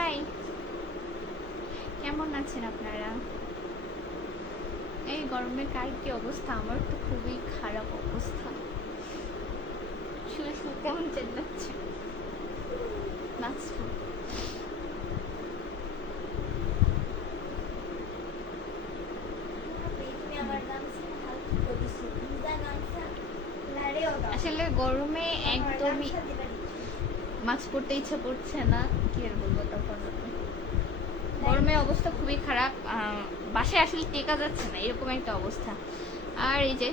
High, কেমন আছেন আপনারা? এই গরমে কার কি অবস্থা? আমার তো খুবই খারাপ অবস্থা, শুয়ে শুয়ে কেমন চেল্লাচ্ছে। নাচবো আসলে গরমে একদমই মাস্ক পরতে ইচ্ছা করছে না, কি আর বলবো। তখন গরমে অবস্থা খুবই খারাপ, বাসায় আসলে টেকা যাচ্ছে না, এরকম একটা অবস্থা। আর এই যে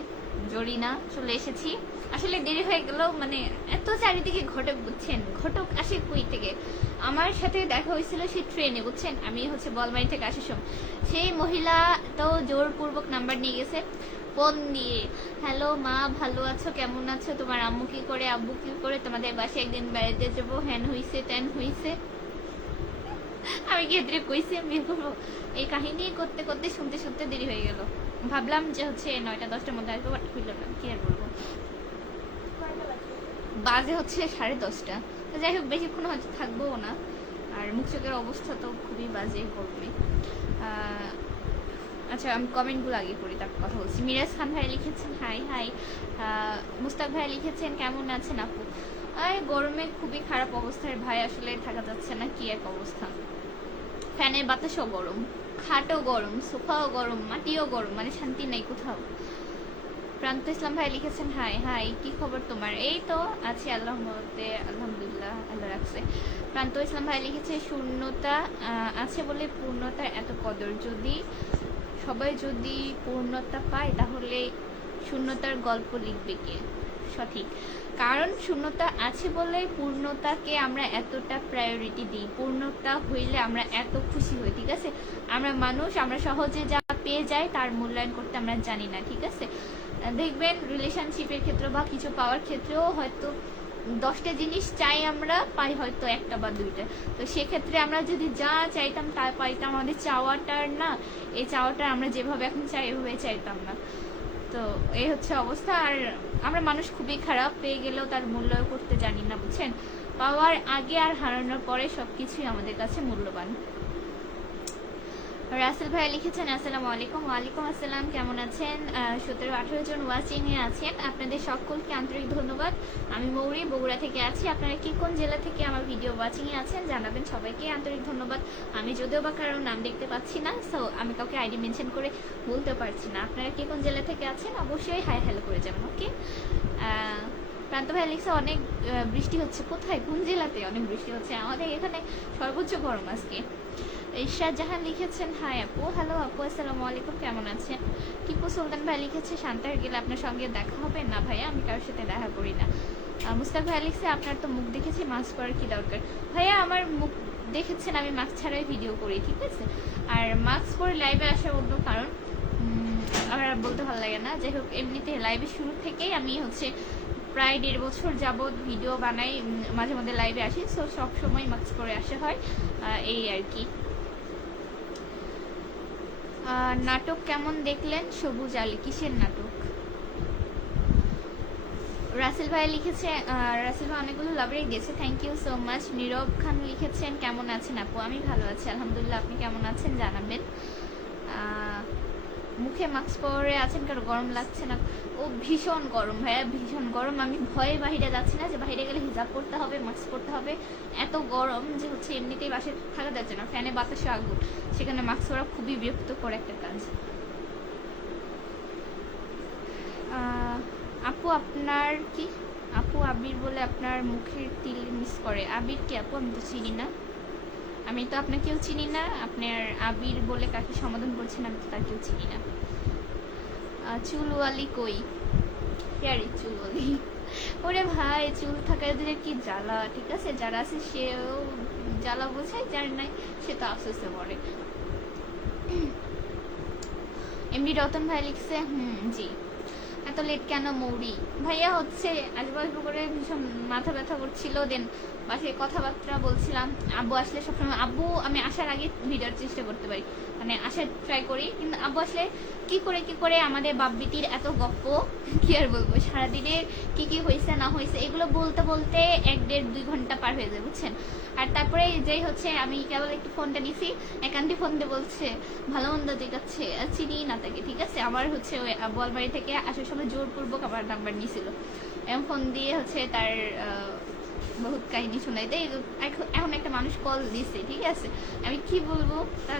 জরিনা চলে এসেছি, আসলে দেরি হয়ে গেল, মানে এত চারিদিকে ঘটক, বুঝছেন, ঘটক আসে কই থেকে। আমার সাথে দেখা হয়েছিল সেই ট্রেনে, বুঝছেন, আমি হচ্ছে বলমারি থেকে আসার সময়। সেই মহিলা তো জোরপূর্বক নাম্বার নিয়ে গেছে ফোন দিয়ে, হ্যালো মা, ভালো আছো, কেমন আছো, তোমার আম্মু কি করে, আব্বু কি করে, তোমাদের বাসায় একদিন বেড়াতে যাবো, হ্যান হইছে ত্যান হইছে। আমি গিয়ে ধীরে কইছি আমি বিয়ে করবো। এই কাহিনী করতে করতে শুনতে শুনতে দেরি হয়ে গেল। ভাবলাম যে হচ্ছে 9টা-10টার মধ্যে আসবো, বাট হইল না, কি আর বলবো। বাজে হচ্ছে 10:30। তো যাই হোক, বেশিক্ষণ হয়তো থাকবো না। আর মুখ চোখের অবস্থা তো খুবই বাজে গরমে। আচ্ছা, আমি কমেন্টগুলো আগে করি, তারপর কথা বলছি। মিরাজ খান ভাই লিখেছেন হাই হাই। মুস্তাক ভাই লিখেছেন কেমন আছেন আপু। গরমে খুবই খারাপ অবস্থার ভাই, আসলে থাকা যাচ্ছে না, কি এক অবস্থা। ফ্যানের বাতাসও গরম, খাটও গরম, সোফাও গরম, মাটিও গরম, মানে শান্তি নাই কোথাও। প্রান্ত ইসলাম ভাই লিখেছেন হাই হাই, কি খবর তোমার? এই তো আছি আলহামদুলিল্লাহ, আল্লাহ রাখছে। প্রান্ত ইসলাম ভাই লিখেছে শূন্যতা আছে বলে পূর্ণতার এত কদর, সবাই যদি পূর্ণতা পায় তাহলে শূন্যতার গল্প লিখবে কে? সঠিক, কারণ শূন্যতা আছে বলে পূর্ণতাকে আমরা এতটা প্রায়োরিটি দিই, পূর্ণতা হইলে আমরা এত খুশি হই, ঠিক আছে। আমরা মানুষ, আমরা সহজে যা পেয়ে যাই তার মূল্যায়ন করতে আমরা জানি না, ঠিক আছে। দেখবেন রিলেশনশিপের ক্ষেত্রে বা কিছু পাওয়ার ক্ষেত্রেও হয়তো 10টা জিনিস চাই, আমরা পাই হয়তো 1টা বা 2টা। তো সেক্ষেত্রে আমরা যদি যা চাইতাম তা পাইতাম, আমাদের চাওয়াটার না, এই চাওয়াটা আমরা যেভাবে এখন চাই এভাবে চাইতাম না। তো এই হচ্ছে অবস্থা। আর আমরা মানুষ খুবই খারাপ, পেয়ে গেলেও তার মূল্য করতে জানি না, বুঝছেন। পাওয়ার আগে আর হারানোর পরে সবকিছুই আমাদের কাছে মূল্যবান। রাসেল ভাই লিখেছেন আসসালামু আলাইকুম। ওয়ালাইকুম আসসালাম, কেমন আছেন? 17-18 জন ওয়াচিং এ আছেন, আপনাদের সকলকে আন্তরিক ধন্যবাদ। আমি মৌরি, বগুড়া থেকে আছি। আপনারা কি কোন জেলা থেকে আমার ভিডিও ওয়াচিং এ আছেন জানাবেন, সবাইকে আন্তরিক ধন্যবাদ। আমি যদিও বা কারোর নাম দেখতে পাচ্ছি না, সো আমি কাউকে আইডি মেনশন করে বলতে পারছি না। আপনারা কি কোন জেলা থেকে আছেন অবশ্যই হাই হ্যালো করে যাবেন, ওকে। প্রান্ত ভাই লিখছে অনেক বৃষ্টি হচ্ছে, কোথায়, কোন জেলাতে অনেক বৃষ্টি হচ্ছে? আমাদের এখানে সর্বোচ্চ গরম আজকে। ঈশা জাহান লিখেছেন হাই আপু, হ্যালো আপু, আসসালামু আলাইকুম, কেমন আছেন? টিপু সুলতান ভাই লিখেছে শান্তার গেলে আপনার সঙ্গে দেখা হবে না ভাইয়া, আমি কারোর সাথে দেখা করি না। মুস্তাক ভাই লিখছে আপনার তো মুখ দেখেছি, মাস্ক করার কি দরকার? ভাইয়া আমার মুখ দেখেছেন, আমি মাস্ক ছাড়াই ভিডিও করি, ঠিক আছে। আর মাস্ক পরে লাইভে আসার অন্য কারণ আমার বলতে ভালো লাগে না। যাই হোক, এমনিতে লাইভে শুরু থেকেই আমি হচ্ছে প্রায় 1.5 বছর যাবৎ ভিডিও বানাই, মাঝে মধ্যে লাইভে আসি, সো সব সময় মাস্ক পরে আসা হয়, এই আর কি। নাটক কেমন দেখলেন? সবুজ আলী, কিসের নাটক? রাসেল ভাই লিখেছে, রাসেল ভাই অনেকগুলো লাভরেই দিয়েছে, থ্যাংক ইউ সো মাচ। নীরব খান লিখেছেন কেমন আছেন আপু? আমি ভালো আছি আলহামদুলিল্লাহ, আপনি কেমন আছেন জানাবেন। মুখে মাস্ক পরে আছেন কারণ গরম লাগছে না? ও ভীষণ গরম ভাইয়া, ভীষণ গরম। আমি ভয়ে বাহিরে যাচ্ছি না, যে বাহিরে গেলে হিজাব পরতে হবে, মাস্ক পরতে হবে। এত গরম যে হচ্ছে এমনিতেই বাসায় থাকা যাচ্ছে না, ফ্যানে বাতাসে আগুন, সেখানে মাস্ক পরা খুবই বিরক্তকর একটা কাজ। আপু আপনার কি, আপু আবির বলে আপনার মুখের তিল মিস করে। আবির কি আপু? আমি তো চিনি না, আমি তো আপনাকেও চিনি না। আপনার আবির বলে কাকে সমাধান করছেন, আমি তো তাকেও চিনি না। চুলওয়ালি কই? প্যারি চুলওয়ালি? ওরে ভাই, চুল থাকার কি জ্বালা, ঠিক আছে। যারা আছে সেও জ্বালা বোঝায়, যার নাই সে তো আফসোসে পড়ে। এমডি রতন ভাই লিখছে জি। এত লেট কেন মৌরি ভাইয়া? হচ্ছে আসবো আসবো করে ভীষণ মাথা ব্যথা করছিল, দেন বাসায় কথাবার্তা বলছিলাম। আব্বু আসলে সবসময়, আব্বু আমি আসার আগে ভিডিওর চেষ্টা করতে পারি, মানে আসার ট্রাই করি, কিন্তু আব্বু আসলে কি করে আমাদের বাপ্পিটির এত গপ্প কি আর বলবো, সারাদিনের কি হয়েছে না হয়েছে এগুলো বলতে বলতে 1-1.5-2 ঘন্টা পার হয়ে যায় বুঝছেন। আর তারপরে যেই হচ্ছে আমি কেবল একটু ফোনটা নিছি, একান্তি ফোন দিয়ে বলছে ভালো মন্দ জিজ্ঞাসছে, চিনি না তাকে, ঠিক আছে। আমার হচ্ছে ওই আব্বু আলমারি থেকে আসার সময় জোরপূর্বক আমার নাম্বার নিয়েছিল, এবং ফোন দিয়ে হচ্ছে তার বহুত কাহিনী শোনাই দেয়। এখন একটা মানুষ কল দিছে, ঠিক আছে, আমি কি বলবো,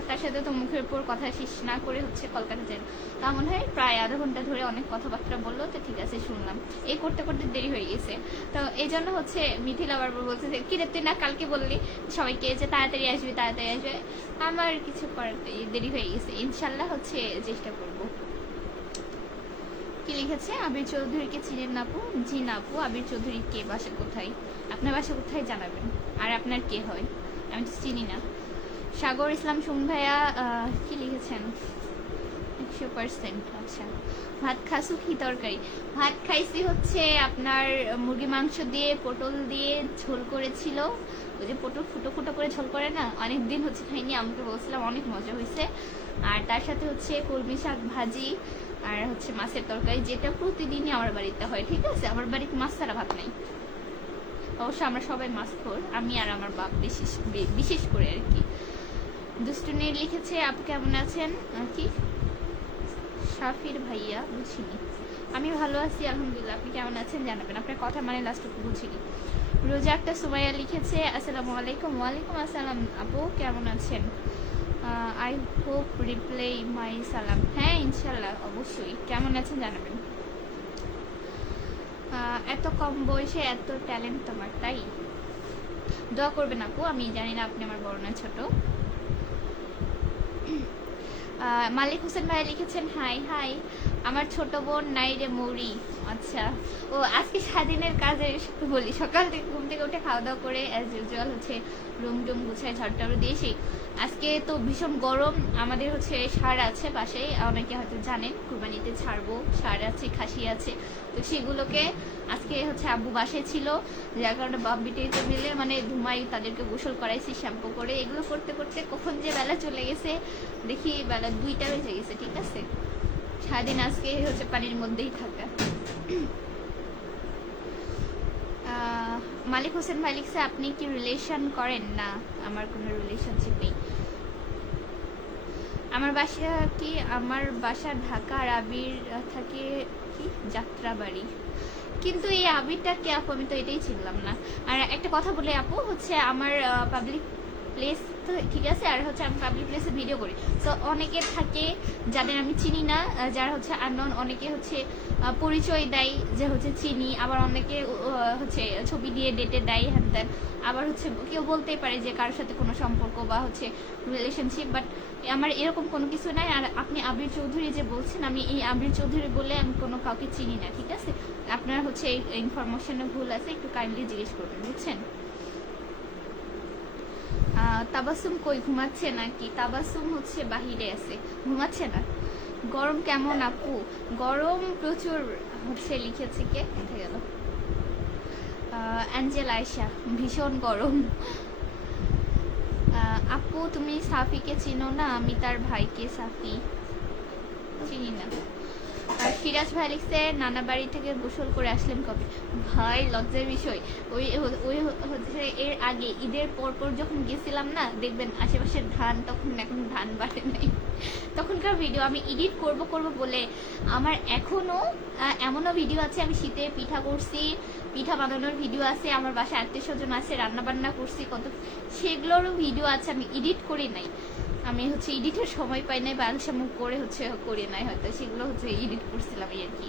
তার সাথে তো মুখের উপর কথা শেষ না করে হচ্ছে কল কাটা যায়। তা মনে হয় প্রায় আধা ঘন্টা ধরে অনেক কথাবার্তা বললো, তো ঠিক আছে শুনলাম, এই করতে করতে দেরি হয়ে গেছে। তো এই জন্য হচ্ছে মিথিলা বারবার বলছে যে কি রে তুই না কালকে বললি সবাইকে যে তাড়াতাড়ি আসবে তাড়াতাড়ি আসবে, আমার কিছু করার দেরি হয়ে গেছে, ইনশাল্লাহ হচ্ছে চেষ্টা করবো। কি লিখেছে, আবির চৌধুরীকে চিনেন না আপু? জি না আপু, আবির চৌধুরী কে, বাসা কোথায়, আপনার বাসা কোথায় জানাবেন, আর আপনার কে হয়, আমি তো চিনি না। সাগর ইসলাম সুম ভাইয়া কি লিখেছেন, 100%। আচ্ছা, ভাত খাসু কি তরকারি? ভাত খাইছি হচ্ছে আপনার মুরগি মাংস দিয়ে পটল দিয়ে ঝোল করেছিল, ওই যে পটল ফুটো ফুটো করে ঝোল করে না, অনেকদিন হচ্ছে খাইনি, আমাকে বলছিলাম অনেক মজা হয়েছে। আর তার সাথে হচ্ছে কলমি শাক ভাজি, আর হচ্ছে মাছের তরকারি, যেটা প্রতিদিনই আমার বাড়িতে হয়, ঠিক আছে। আমার বাড়িতে মাছ ছাড়া ভাত নাই, অবশ্য আমরা সবাই মাছ খোর, আমি আর আমার বাপ বিশেষ করে আর কি। দুষ্টুনি লিখেছে আপু কেমন আছেন, কি শাফির ভাইয়া, বুঝিনি। আমি ভালো আছি আলহামদুলিল্লাহ, আপনি কেমন আছেন জানাবেন, আপনার কথা মানে লাস্টটুকু বুঝিনি। রোজা একটা সুমাইয়া লিখেছে আসসালামু আলাইকুম। ওয়ালাইকুম আসসালাম আপু, কেমন আছেন? আই হোপ রিপ্লাই মাই সালাম। হ্যাঁ ইনশাল্লাহ, অবশ্যই, কেমন আছেন জানাবেন। এত কম বয়সে এত ট্যালেন্ট তোমার, তাই দোয়া করবেন আপু, আমি জানি না আপনি আমার বড় না ছোট। মালিক হোসেন ভাই লিখেছেন হাই হাই, আমার ছোট বোন নাই রে মৌরি। আচ্ছা, ও আজকে স্বাধীনের কাজের একটু বলি, সকাল থেকে ঘুম থেকে উঠে খাওয়া দাওয়া করে অ্যাজ ইউজুয়াল হচ্ছে রুম টুম গুছায় ঝাড়টাড়ু দিয়েছি। আজকে তো ভীষণ গরম, আমাদের হচ্ছে ষাঁড় আছে পাশে, অনেকে হয়তো জানেন কুরবানিতে ছাড়বো, ষাঁড় আছে খাসি আছে, তো সেগুলোকে আজকে হচ্ছে আব্বু বাসায় ছিল, যার কারণে বাপ বিটিতে মিলে মানে ধুমাই তাদেরকে গোসল করাইছি শ্যাম্পু করে, এগুলো করতে করতে কখন যে বেলা চলে গেছে দেখি বেলা 2টা বেজে গেছে, ঠিক আছে। সারাদিন আজকে হচ্ছে পানির মধ্যেই থাকা। মালিক হোসেন ভাই লিখছে আপনি কি রিলেশন করেন? না, আমার কোনো রিলেশনশিপ নেই। আমার বাসা কি, আমার বাসা ঢাকা, আর আবির থাকে কি যাত্রাবাড়ি, কিন্তু এই আবিরটা কে আপু, আমি তো এটাই চিনলাম না। আর একটা কথা বলে আপু, হচ্ছে আমার পাবলিক প্লেস তো ঠিক আছে, আর হচ্ছে আমি পাবলিক প্লেসে ভিডিও করি, তো অনেকে থাকে যাদের আমি চিনি না, যারা হচ্ছে আননোন, অনেকে হচ্ছে পরিচয় দেয় যে হচ্ছে চিনি, আবার অনেকে হচ্ছে ছবি দিয়ে ডেটে দেয় হ্যান ত্যান, আবার হচ্ছে কেউ বলতেই পারে যে কারোর সাথে কোনো সম্পর্ক বা হচ্ছে রিলেশনশিপ, বাট আমার এরকম কোনো কিছু নাই। আর আপনি আবির চৌধুরী যে বলছেন, আমি এই আবির চৌধুরী বলে আমি কোনো কাউকে চিনি না, ঠিক আছে। আপনার হচ্ছে এই ইনফরমেশনে ভুল আছে, একটু কাইন্ডলি জিজ্ঞেস করবেন, বুঝছেন। তাবাসুম কই, ঘুমাচ্ছে নাকি? তাবাসুম হচ্ছে বাহিরে আছে, ঘুমাচ্ছে না। গরম কেমন আপু? গরম প্রচুর হচ্ছে, লিখেছে কে, কোথায় গেল, অ্যাঞ্জেল আয়শা, ভীষণ গরম। আপু তুমি সাফিকে চিনো না? আমি তার ভাইকে, সাফি চিনি না। আর সিরাজ ভাই লিখছে নানা বাড়ি থেকে গোসল করে আসলেন কবে? ভাই লজ্জার বিষয়, ওই ওই হচ্ছে এর আগে ঈদের পরপর যখন গেছিলাম না, দেখবেন আশেপাশের ধান, তখন এখন ধান বাড়ে নাই, তখনকার ভিডিও আমি এডিট করব বলে আমার এখনো এমনও ভিডিও আছে, আমি শীতে পিঠা করছি, পিঠা বানানোর ভিডিও আছে, আমার বাসায় আত্মীয় স্বজন আছে, রান্না বান্না করছি কত, সেগুলোরও ভিডিও আছে, আমি এডিট করি নাই, আমি হচ্ছে এডিটের সময় পাই নাই, বা আলসামুখ করে হচ্ছে করি নাই, হয়তো সেগুলো হচ্ছে এডিট করছিলাম এই আর কি।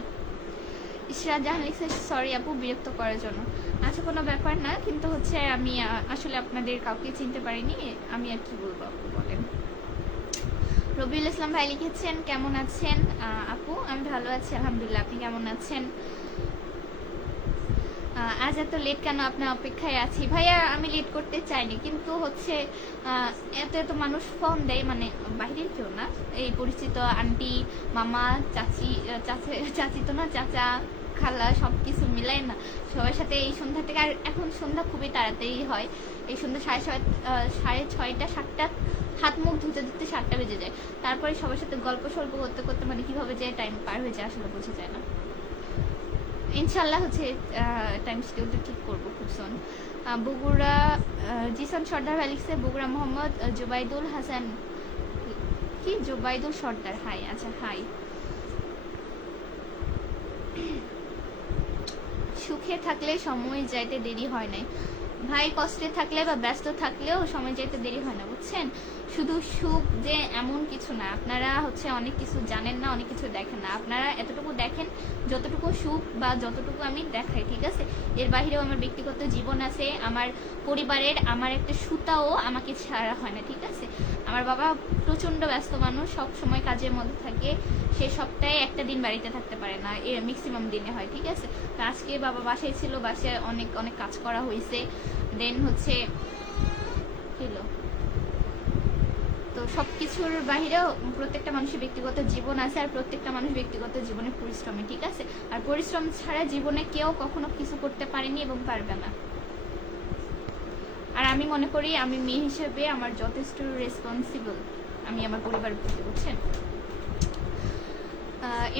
ইশরাত জাহান লিখছে সরি আপু বিরক্ত করার জন্য। আচ্ছা কোনো ব্যাপার না, কিন্তু হচ্ছে আমি আসলে আপনাদের কাউকে চিনতে পারিনি, আমি আর কি বলবো আপু বলেন। রবিউল ইসলাম ভাই লিখেছেন কেমন আছেন আপু? আমি ভালো আছি আলহামদুলিল্লাহ, আপনি কেমন আছেন? আজ এত লেট কেন, আপনার অপেক্ষায় আছি। ভাইয়া আমি লেট করতে চাইনি, কিন্তু হচ্ছে এত এত মানুষ ফোন দেয়, মানে বাইরের কেউ না, এই পরিচিত আন্টি, মামা, চাচি, চাচি তো না, চাচা, খালা সব কিছু মিলাই না সবার সাথে এই সন্ধ্যা থেকে, আর এখন সন্ধ্যা খুবই তাড়াতাড়ি হয়, এই সন্ধ্যা 6:30 7টা হাত মুখ ধুতে ধুতে 7টা বেজে যায়, তারপরে সবার সাথে গল্প সল্প করতে করতে মানে কিভাবে যে টাইম পার হয়ে যায় আসলে বোঝা যায় না। ইনশাল্লাহ হচ্ছে টাইম শিডিউলটা ঠিক করবো খুব সুন। বগুড়া জিসান সর্দার ভ্যালিক্সে, বগুড়া মোহাম্মদ জুবাইদুল হাসান, কি জুবাইদুল সর্দার, হাই। আচ্ছা হাই। সুখে থাকলে সময় যাইতে দেরি হয় নাই ভাই, কষ্টে থাকলে বা ব্যস্ত থাকলেও সময় যাইতে দেরি হয় না, বুঝছেন? শুধু সুখ যে এমন কিছু না, আপনারা হচ্ছে অনেক কিছু জানেন না, অনেক কিছু দেখেন না, আপনারা এতটুকু দেখেন যতটুকু সুখ বা যতটুকু আমি দেখাই, ঠিক আছে? এর বাহিরেও আমার ব্যক্তিগত জীবন আছে, আমার পরিবারের আমার একটা সুতাও আমাকে ছাড়া হয় না, ঠিক আছে? আমার বাবা প্রচণ্ড ব্যস্ত মানুষ, সব সময় কাজের মধ্যে থাকে, সে সপ্তাহে একটা দিন বাড়িতে থাকতে পারে না, এর ম্যাক্সিমাম দিনে হয়, ঠিক আছে? তো আজকে বাবা বাসায় ছিল, বাসায় অনেক অনেক কাজ করা হয়েছে, দেন হচ্ছে হলো, তো সব কিছুর বাহিরেও প্রত্যেকটা মানুষের ব্যক্তিগত জীবন আছে, আর প্রত্যেকটা মানুষ ব্যক্তিগত জীবনে পরিশ্রমী, ঠিক আছে? আর পরিশ্রম ছাড়া জীবনে কেউ কখনো কিছু করতে পারেনি এবং পারবে না। আর আমি মনে করি আমি মেয়ে হিসেবে আমার যথেষ্ট রেসপন্সিবল আমি আমার পরিবারের প্রতি, বুঝছেন?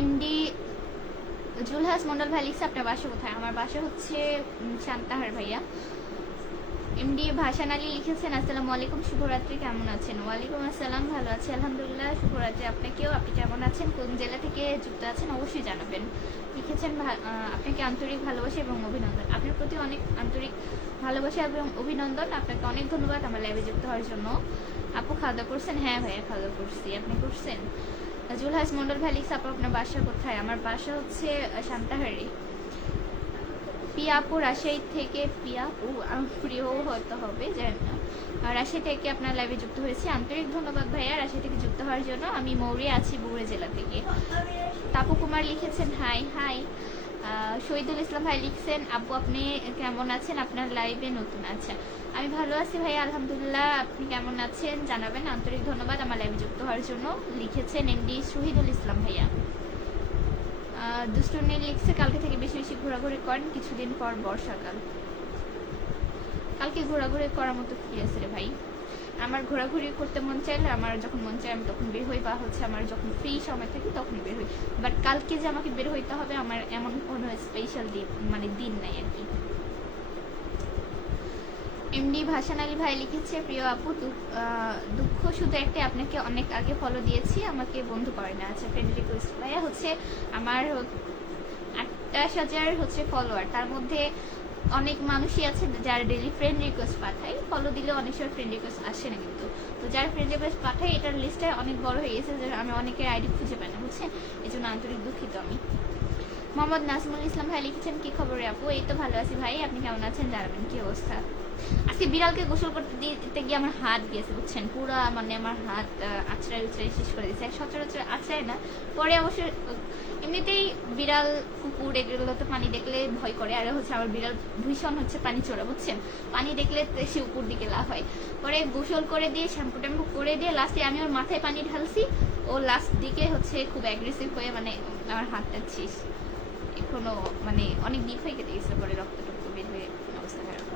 এমডি জুলহাস মন্ডল ভ্যালিক্স, আপনার বাসা কোথায়? আমার বাসা হচ্ছে শান্তাহার ভাইয়া। এমডি ভাসান আলী লিখেছেন, আসসালামু আলাইকুম, শুভরাত্রি, কেমন আছেন? ওয়ালাইকুম আসসালাম, ভালো আছি আলহামদুলিল্লাহ, শুভরাত্রি আপনাকেও। আপনি কেমন আছেন? কোন জেলা থেকে যুক্ত আছেন অবশ্যই জানাবেন। লিখেছেন আপনাকে আন্তরিক ভালোবাসা এবং অভিনন্দন। আপনার প্রতি অনেক আন্তরিক ভালোবাসা এবং অভিনন্দন, আপনাকে অনেক ধন্যবাদ আমার লাইভে যুক্ত হওয়ার জন্য। আপু খাওয়া দাওয়া করছেন? হ্যাঁ ভাইয়া খাওয়া দাওয়া করছি, আপনি করছেন? জুলহাস মন্ডল ভ্যালিক্স, আপু আপনার বাসা কোথায়? আমার বাসা হচ্ছে শান্তাহারি। পিয়াপু রাজশাহী থেকে, পিয়াপু প্রিয় হয়তো হবে জানি না, রাজশাহী থেকে আপনার লাইভে যুক্ত হয়েছে, আন্তরিক ধন্যবাদ ভাইয়া রাজশাহী থেকে যুক্ত হওয়ার জন্য। আমি মৌরি আছি বগুড়া জেলা থেকে। তাপু কুমার লিখেছেন হাই হাই। শহীদুল ইসলাম ভাই লিখছেন, আপু আপনি কেমন আছেন? আপনার লাইভে নতুন। আচ্ছা আমি ভালো আছি ভাইয়া আলহামদুলিল্লাহ, আপনি কেমন আছেন জানাবেন, আন্তরিক ধন্যবাদ আমার লাইভে যুক্ত হওয়ার জন্য। লিখেছেন এমডি শহীদুল ইসলাম ভাইয়া। দুষ্টুনি লিখছে, কালকে থেকে বেশি বেশি ঘোরাঘুরি করেন, কিছুদিন পর বর্ষাকাল। কালকে ঘোরাঘুরি করার মতো কি আছে রে ভাই? আমার ঘোরাঘুরি করতে মন চাইলে আমার যখন মন চায় আমি তখন বের হই, বা হচ্ছে আমার যখন ফ্রি সময় থাকে তখন বের হই, বাট কালকে যে আমাকে বের হইতে হবে আমার এমন কোনো স্পেশাল দিন নাই আর কি। এমডি ভাসান আলী ভাই লিখেছে, প্রিয় আপু দুঃখ শুধু একটা, আপনাকে অনেক আগে ফলো দিয়েছি, আমাকে বন্ধু করে না। আচ্ছা ফ্রেন্ড রিকোয়েস্ট ভাইয়া হচ্ছে আমার 28,000 হচ্ছে ফলোয়ার, তার মধ্যে অনেক মানুষই আছে যারা ডেইলি ফ্রেন্ড রিকোয়েস্ট পাঠায়, ফলো দিলে অনেক সময় ফ্রেন্ড রিকোয়েস্ট আসে না, কিন্তু তো যারা ফ্রেন্ড রিকোয়েস্ট পাঠায় এটার লিস্টটা অনেক বড় হয়ে গেছে, যে আমি অনেকের আইডি খুঁজে পাই না, বুঝছেন? এই জন্য আন্তরিক দুঃখিত আমি। মোহাম্মদ নাজমুল ইসলাম ভাই লিখেছেন, কি খবর আপু? এই তো ভালো আছি ভাই, আপনি কেমন আছেন জানাবেন, কি অবস্থা? আজকে বিড়ালকে গোসল করতে দিতে গিয়ে আমার হাত গিয়েছে, বুঝছেন? পুরো মানে আমার হাত আছড়াই উছড়াই শেষ করে দিয়েছে, সচরাচর আছড়ায় না, পরে অবশ্য এমনিতেই বিড়াল কুকুর এগুলো তো পানি দেখলে ভয় করে, আর হচ্ছে আমার বিড়াল ভীষণ হচ্ছে পানি চোরা, বুঝছেন? পানি দেখলে সে উপর দিকে লাফ হয়, পরে গোসল করে দিয়ে শ্যাম্পু ট্যাম্পু করে দিয়ে লাস্টে আমি ওর মাথায় পানি ঢালছি, ও লাস্ট দিকে হচ্ছে খুব অ্যাগ্রেসিভ হয়ে মানে আমার হাতটা ছিস এখনো মানে অনেক ডিপ হয়ে কেটে গেছে, পরে রক্ত টক্ত বের হয়ে অবস্থা খারাপ।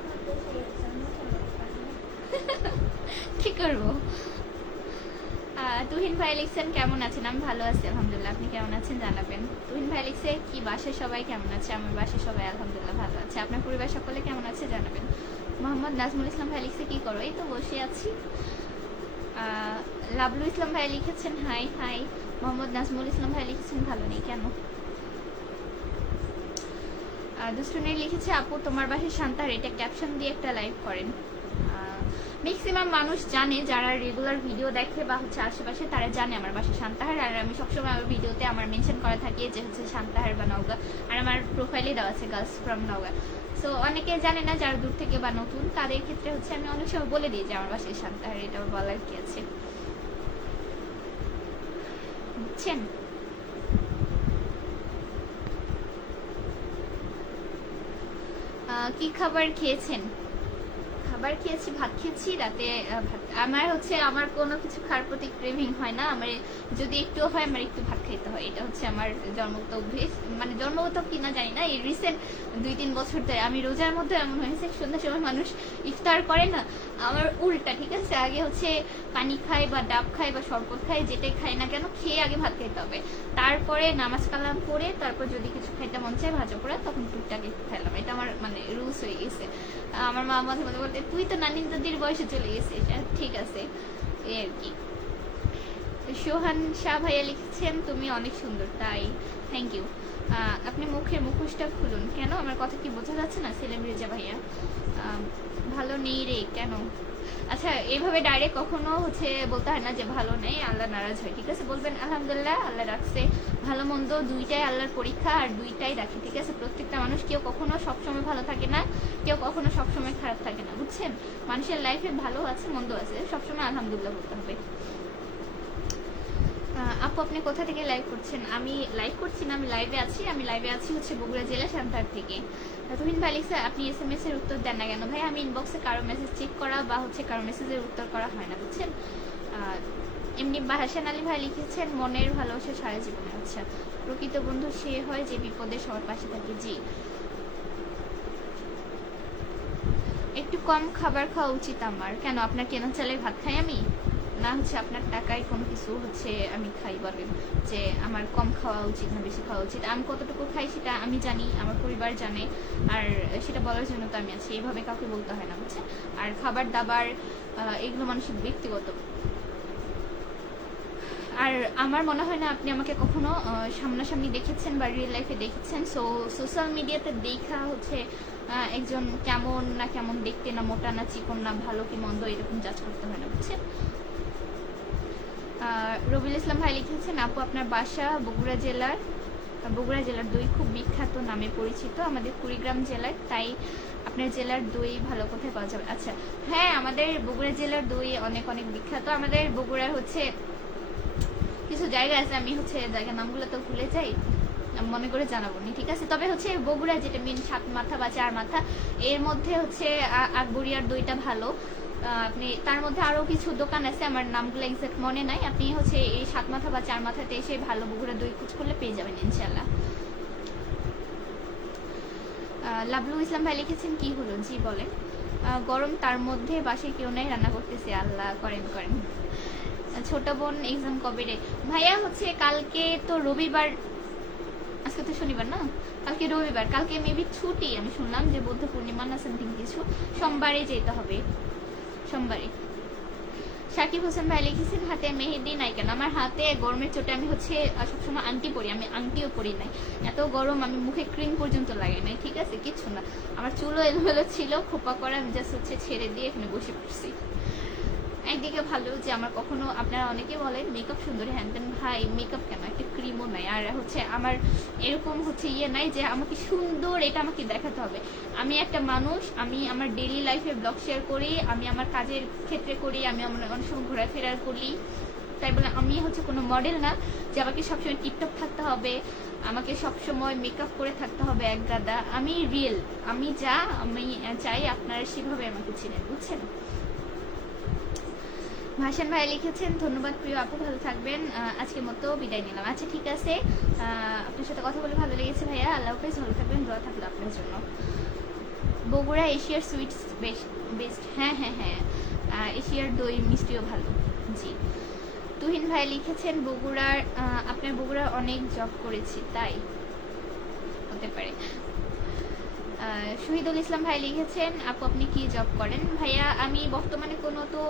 কি করবো? তুহিন ভাই লিখছেন, কেমন আছেন? আমি ভালো আছি আলহামদুলিল্লাহ, আপনি কেমন আছেন জানাবেন। তুহিন ভাই লিখছে, কি বাসায় সবাই কেমন আছে? আমার বাসায় সবাই আলহামদুলিল্লাহ ভালো আছে, আপনার পরিবার সকলে কেমন আছে জানাবেন। মোহাম্মদ নাজমুল ইসলাম ভাই লিখছে, কি করো? এই তো বসে আছি। লাবলু ইসলাম ভাই লিখেছেন হাই হাই। মোহাম্মদ নাজমুল ইসলাম ভাই লিখেছেন, ভালো নেই কেন? দুষ্টুনি লিখেছে, আপু তোমার বাসায় শান্তার, এটা ক্যাপশন দিয়ে একটা লাইভ করেন। ম্যাক্সিমাম মানুষ জানে, যারা রেগুলার ভিডিও দেখে বা হচ্ছে আশেপাশে তারা জানে আমার বাসা শান্তাহার, আর আমি সবসময় আমার ভিডিওতে আমার মেনশন করা থাকে যে হচ্ছে শান্তাহার বা নওগাঁ, আর আমার প্রোফাইলে দেওয়া আছে গার্লস ফ্রম নওগাঁ। সো অনেকে জানে না যারা দূর থেকে বা নতুন, তাদের ক্ষেত্রে হচ্ছে আমি অনেক সময় বলে দিই যে আমার বাসায় শান্তাহার, এটা বলার কি আছে, বুঝছেন? কি খাবার খেয়েছেন? খাবার খেয়েছি, ভাত খেয়েছি রাতে। ভাত আমার হচ্ছে আমার কোনো কিছু খাওয়ার প্রতি ক্রেভিং হয় না। আমার যদি একটুও হয় আমার একটু ভাত খাইতে হয়, এটা হচ্ছে আমার জন্মগত অভ্যেস। মানে জন্মগত কিনা জানি না, এই রিসেন্ট 2-3 বছর ধরে। আমি রোজার মধ্যে এমন হয়েছে সন্ধ্যার সময় মানুষ ইফতার করে না, আমার উল্টা, ঠিক আছে? আগে হচ্ছে পানি খাই বা ডাব খাই বা শরবত খাই, যেটাই খাই না কেন খেয়ে আগে ভাত খাইতে হবে, তারপরে নামাজ কালাম পড়ে তারপর যদি কিছু খাইতে মন চায় ভাজা পোড়া তখন টুকটাক একটু খাইলাম। এটা আমার মানে রুলস হয়ে গেছে। আমার মা মাঝে মাঝে বলতে তুই তো নানি দাদির বয়সে চলে গেছিস। ঠিক আছে, এই আর কি। সোহান শাহ ভাইয়া লিখেছেন তুমি অনেক সুন্দর। তাই, থ্যাংক ইউ। আপনি মুখের মুখোশটা খুলুন। কেন, আমার কথা কি বোঝা যাচ্ছে না? সেলিম রেজা ভাইয়া, ভালো নেই রে কেন? আচ্ছা, এইভাবে ডাইরেক্ট কখনো হচ্ছে বলতে হয় না যে ভালো নেই, আল্লাহ নারাজ হয়, ঠিক আছে? বলবেন আলহামদুলিল্লাহ, আল্লাহ রাখছে। ভালো মন্দ দুইটাই আল্লাহর পরীক্ষা, আর দুইটাই রাখে, ঠিক আছে? প্রত্যেকটা মানুষ কেউ কখনো সবসময় ভালো থাকে না, কেউ কখনো সবসময় খারাপ থাকে না, বুঝছেন? মানুষের লাইফে ভালো আছে মন্দ আছে, সবসময় আলহামদুলিল্লাহ বলতে হবে। আপু আপনি কোথা থেকে লাইভ করছেন? আমি লাইভ করছি না, আমি লাইভে আছি। আমি লাইভে আছি হচ্ছে বগুড়া জেলা সান্তার থেকে। তুহিন ভাই লিখছে আপনি SMS এর উত্তর দেন না কেন? ভাই আমি ইনবক্সে কারো মেসেজ চেক করা বা হচ্ছে কারো মেসেজের উত্তর করা হয় না, বুঝছেন? এমনি হাসান আলী ভাই লিখেছেন মনের ভালোবাসা সারা জীবনে। আচ্ছা, প্রকৃত বন্ধু সে হয় যে বিপদে সবার পাশে থাকে। জি, একটু কম খাবার খাওয়া উচিত আমার। কেন, আপনার কেনা চালের ভাত খাই আমি? না হচ্ছে আপনার টাকায় কোনো কিছু হচ্ছে আমি খাই বলেন যে আমার কম খাওয়া উচিত না বেশি খাওয়া উচিত? আমি কতটুকু খাই সেটা আমি জানি, আমার পরিবার জানে, আর সেটা বলার জন্য তো আমি আছি। এভাবে কাউকে বলতে হয় না, বুঝছেন? আর খাবার দাবার এগুলো মানুষের ব্যক্তিগত। আর আমার মনে হয় না আপনি আমাকে কখনো সামনাসামনি দেখেছেন বা রিয়েল লাইফে দেখেছেন। সো সোশ্যাল মিডিয়াতে দেখা হচ্ছে একজন কেমন না কেমন দেখতে, না মোটা না চিকন, না ভালো কি মন্দ, এরকম জাজ করতে হয় না, বুঝছেন? রবিউল ইসলাম ভাই লিখেছেন আপু আপনার বাসা বগুড়া জেলার। বগুড়া জেলার দই খুব বিখ্যাত নামে পরিচিত আমাদের কুড়িগ্রাম জেলায়, তাই আপনার জেলার দই ভালো কোথায় পাওয়া যাবে? আচ্ছা, হ্যাঁ, আমাদের বগুড়া জেলার দই অনেক অনেক বিখ্যাত। আমাদের বগুড়ার হচ্ছে কিছু জায়গা আছে, আমি হচ্ছে জায়গার নামগুলো তো ভুলে যাই, মনে করে জানাবো নি, ঠিক আছে? তবে হচ্ছে বগুড়া যেটা মেন 7 মাথা বা 4 মাথা, এর মধ্যে হচ্ছে আকবরিয়ার দইটা ভালো। আপনি তার মধ্যে আরো কিছু দোকান আছে, আমার নামগুলো এক্সাক্ট মনে নাই। আপনি হচ্ছে এই 7 মাথা বা 4 মাথাতে এসে ভালো বগুড়া দই খোঁজ করলে পেয়ে যাবেন ইনশাল্লাহ। লাবলু ইসলাম ভাই লিখেছেন কি হলো? জি বলেন। গরম, তার মধ্যে বাসায় কেউ নাই, রান্না করতেছে। আল্লাহ, করেন করেন। ছোট বোন এক্সাম কবে রে? ভাইয়া হচ্ছে কালকে তো রবিবার, আজকে তো শনিবার না, কালকে রবিবার, কালকে মেবি ছুটি। আমি শুনলাম যে বৌদ্ধ পূর্ণিমা না সামথিং কিছু, সোমবারে যেতে হবে, সোমবারে। শাকিব হোসেন ভাই লিখেছেন হাতে মেহেদি নাই কেন? আমার হাতে গরমের চোটে আমি হচ্ছে সবসময় আংটি পরি, আমি আংটিও পরি নাই। এত গরম আমি মুখে ক্রিম পর্যন্ত লাগাই নাই, ঠিক আছে? কিচ্ছু না, আমার চুলও এলোমেলো ছিল, খোপা করা, আমি জাস্ট হচ্ছে ছেড়ে দিয়ে এখানে বসে পড়ছি। একদিকে ভালো যে আমার কখনো, আপনারা অনেকে বলেন মেকআপ সুন্দরী হ্যান তেন, ভাই মেকআপ কেন, একটা ক্রিমও নাই। আর হচ্ছে আমার এরকম হচ্ছে ইয়ে নাই যে আমাকে সুন্দর এটা আমাকে দেখাতে হবে। আমি একটা মানুষ, আমি আমার ডেইলি লাইফে ব্লগ শেয়ার করি, আমি আমার কাজের ক্ষেত্রে করি, আমি আমার অনেক সময় ঘোরাফেরা করি, তাই বলে আমি হচ্ছে কোনো মডেল না যে আমাকে সবসময় টিপটপ থাকতে হবে, আমাকে সবসময় মেকআপ করে থাকতে হবে এক গাদা। আমি রিয়েল, আমি যা আমি চাই আপনারা সেভাবে আমাকে চিনেন, বুঝছেন? ভাসান ভাই লিখেছেন ধন্যবাদ প্রিয় আপু, ভালো থাকবেন, আজকের মতো বিদায় নিলাম। আচ্ছা ঠিক আছে, আপনার সাথে কথা বলে ভালো লেগেছে ভাইয়া, আল্লাহ হাফেজ, ভালো থাকবেন, দোয়া থাকলো আপনার জন্য। বগুড়া এশিয়ার সুইটস বেস্ট। হ্যাঁ হ্যাঁ হ্যাঁ, এশিয়ার দই মিষ্টিও ভালো। জি। তুহিন ভাই লিখেছেন বগুড়ার, আপনার বগুড়ার অনেক জব করেছি, তাই হতে পারে। শহীদুল ইসলাম ভাই লিখেছেন আপু আপনি কি জব করেন? ভাইয়া আমি বর্তমানে কোনো তো